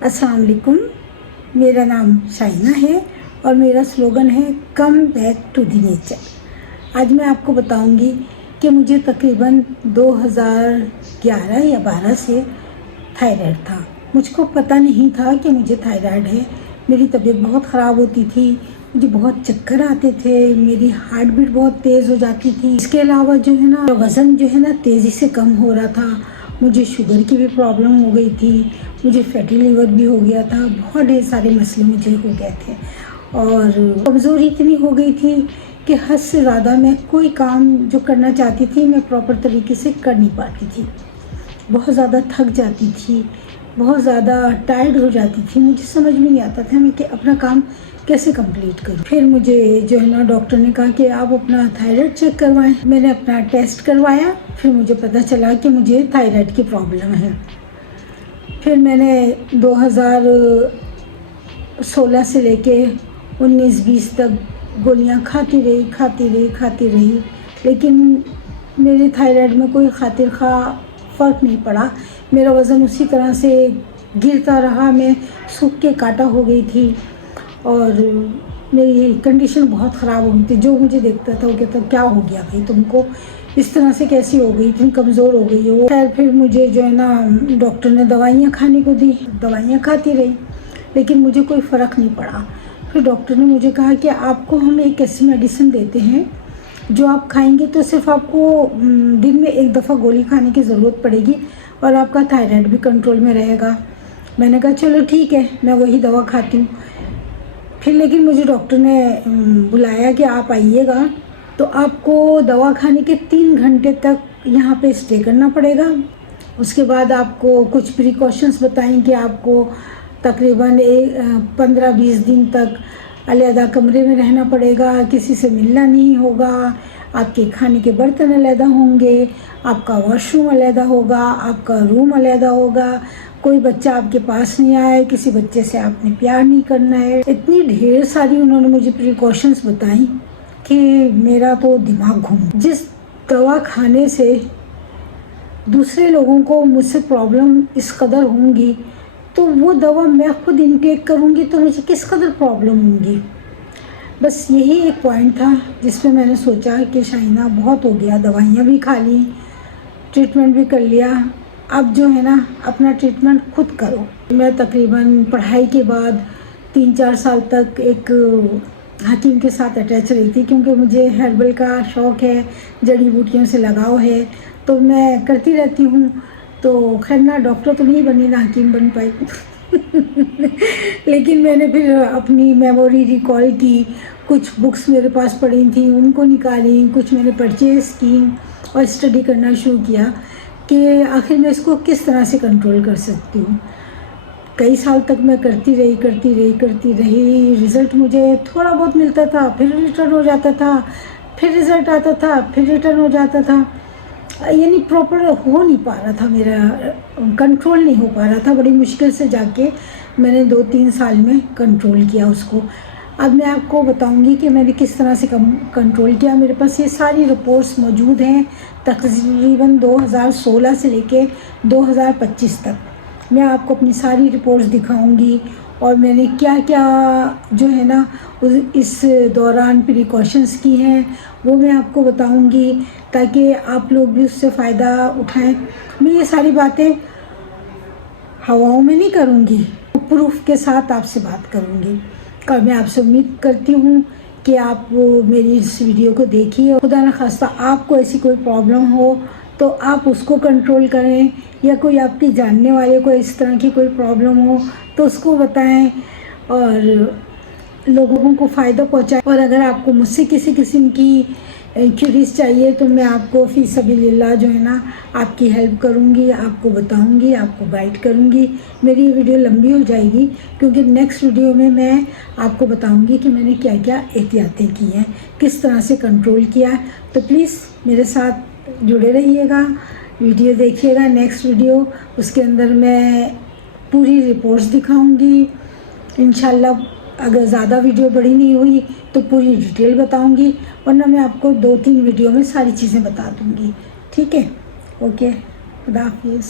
अस्सलाम वालेकुम। मेरा नाम शाइना है और मेरा स्लोगन है come back to the nature. आज मैं आपको बताऊंगी कि मुझे तकरीबन 2011 या 12 से थायराइड था। मुझको पता नहीं था कि मुझे थायराइड है। मेरी तबीयत बहुत ख़राब होती थी, मुझे बहुत चक्कर आते थे, मेरी हार्ट बीट बहुत तेज़ हो जाती थी। इसके अलावा जो है ना, वज़न जो है ना तेज़ी से कम हो रहा था। मुझे शुगर की भी प्रॉब्लम हो गई थी, मुझे फैटी लीवर भी हो गया था, बहुत ढेर सारे मसले मुझे हो गए थे और कमज़ोरी इतनी हो गई थी कि हद से ज़्यादा मैं कोई काम जो करना चाहती थी मैं प्रॉपर तरीके से कर नहीं पाती थी। बहुत ज़्यादा थक जाती थी, बहुत ज़्यादा टायर्ड हो जाती थी। मुझे समझ में नहीं आता था मैं कि अपना काम कैसे कंप्लीट करूं। फिर मुझे जो है ना डॉक्टर ने कहा कि आप अपना थायराइड चेक करवाएं। मैंने अपना टेस्ट करवाया, फिर मुझे पता चला कि मुझे थायराइड की प्रॉब्लम है। फिर मैंने 2016 से लेके 19-20 तक गोलियां खाती रही, लेकिन मेरे थायराइड में कोई खातिर खा फ़र्क नहीं पड़ा। मेरा वज़न उसी तरह से गिरता रहा, मैं सूख के काटा हो गई थी और मेरी कंडीशन बहुत ख़राब हो गई थी। जो मुझे देखता था वो कहता क्या हो गया भाई, तुमको इस तरह से कैसी हो गई, इतनी कमज़ोर हो गई हो। खैर फिर मुझे जो है ना डॉक्टर ने दवाइयाँ खाने को दी, दवाइयाँ खाती रही, लेकिन मुझे कोई फ़र्क नहीं पड़ा। फिर डॉक्टर ने मुझे कहा कि आपको हम एक ऐसी मेडिसिन देते हैं जो आप खाएंगे तो सिर्फ आपको दिन में एक दफ़ा गोली खाने की ज़रूरत पड़ेगी और आपका थायराइड भी कंट्रोल में रहेगा। मैंने कहा चलो ठीक है, मैं वही दवा खाती हूँ। फिर लेकिन मुझे डॉक्टर ने बुलाया कि आप आइएगा तो आपको दवा खाने के 3 घंटे तक यहाँ पे स्टे करना पड़ेगा। उसके बाद आपको कुछ प्रिकॉशंस बताएं कि आपको तकरीबन 15-20 दिन तक अलग कमरे में रहना पड़ेगा, किसी से मिलना नहीं होगा, आपके खाने के बर्तन अलग होंगे, आपका वॉशरूम अलग होगा, आपका रूम अलग होगा, कोई बच्चा आपके पास नहीं आए, किसी बच्चे से आपने प्यार नहीं करना है। इतनी ढेर सारी उन्होंने मुझे प्रिकॉशंस बताई कि मेरा तो दिमाग घूम। जिस दवा खाने से दूसरे लोगों को मुझसे प्रॉब्लम इस कदर होंगी तो वो दवा मैं खुद इनटेक करूँगी तो मुझे किस कदर प्रॉब्लम होंगी। बस यही एक पॉइंट था जिसमें मैंने सोचा कि शाइना बहुत हो गया, दवाइयाँ भी खा ली, ट्रीटमेंट भी कर लिया, अब जो है ना अपना ट्रीटमेंट खुद करो। मैं तकरीबन पढ़ाई के बाद 3-4 साल तक एक हकीम के साथ अटैच रही थी, क्योंकि मुझे हर्बल का शौक़ है, जड़ी बूटियों से लगाव है, तो मैं करती रहती हूँ। तो खैर ना डॉक्टर तो नहीं बनी, ना हकीम बन पाई लेकिन मैंने फिर अपनी मेमोरी रिकॉल की, कुछ बुक्स मेरे पास पड़ी थी उनको निकाली, कुछ मैंने परचेज़ की और स्टडी करना शुरू किया कि आखिर मैं इसको किस तरह से कंट्रोल कर सकती हूँ। कई साल तक मैं करती रही। रिज़ल्ट मुझे थोड़ा बहुत मिलता था, फिर रिटर्न हो जाता था, फिर रिज़ल्ट आता था, फिर रिटर्न हो जाता था, यानी प्रॉपर हो नहीं पा रहा था, मेरा कंट्रोल नहीं हो पा रहा था। बड़ी मुश्किल से जाके मैंने 2-3 साल में कंट्रोल किया उसको। अब मैं आपको बताऊंगी कि मैंने किस तरह से कंट्रोल किया। मेरे पास ये सारी रिपोर्ट्स मौजूद हैं, तकरीबन 2016 से लेके 2025 तक। मैं आपको अपनी सारी रिपोर्ट्स दिखाऊंगी और मैंने क्या क्या जो है ना इस दौरान प्रिकॉशंस की हैं वो मैं आपको बताऊंगी, ताकि आप लोग भी उससे फ़ायदा उठाएं। मैं ये सारी बातें हवाओं में नहीं करूंगी, प्रूफ के साथ आपसे बात करूंगी। और मैं आपसे उम्मीद करती हूँ कि आप मेरी इस वीडियो को देखिए। खुदा न खास्ता आपको ऐसी कोई प्रॉब्लम हो तो आप उसको कंट्रोल करें, या कोई आपके जानने वाले को इस तरह की कोई प्रॉब्लम हो तो उसको बताएं और लोगों को फ़ायदा पहुंचाएं। और अगर आपको मुझसे किसी किस्म की क्यूरीज चाहिए तो मैं आपको फ़ी सबीलिल्लाह जो है ना आपकी हेल्प करूंगी, आपको बताऊंगी, आपको गाइड करूंगी। मेरी ये वीडियो लंबी हो जाएगी क्योंकि नेक्स्ट वीडियो में मैं आपको बताऊंगी कि मैंने क्या क्या एहतियातें की हैं, किस तरह से कंट्रोल किया। तो प्लीज़ मेरे साथ जुड़े रहिएगा, वीडियो देखिएगा। नेक्स्ट वीडियो उसके अंदर मैं पूरी रिपोर्ट्स दिखाऊंगी इंशाल्लाह। अगर ज़्यादा वीडियो बड़ी नहीं हुई तो पूरी डिटेल बताऊंगी, वरना मैं आपको 2-3 वीडियो में सारी चीज़ें बता दूंगी। ठीक है, ओके, खुदा हाफिज़।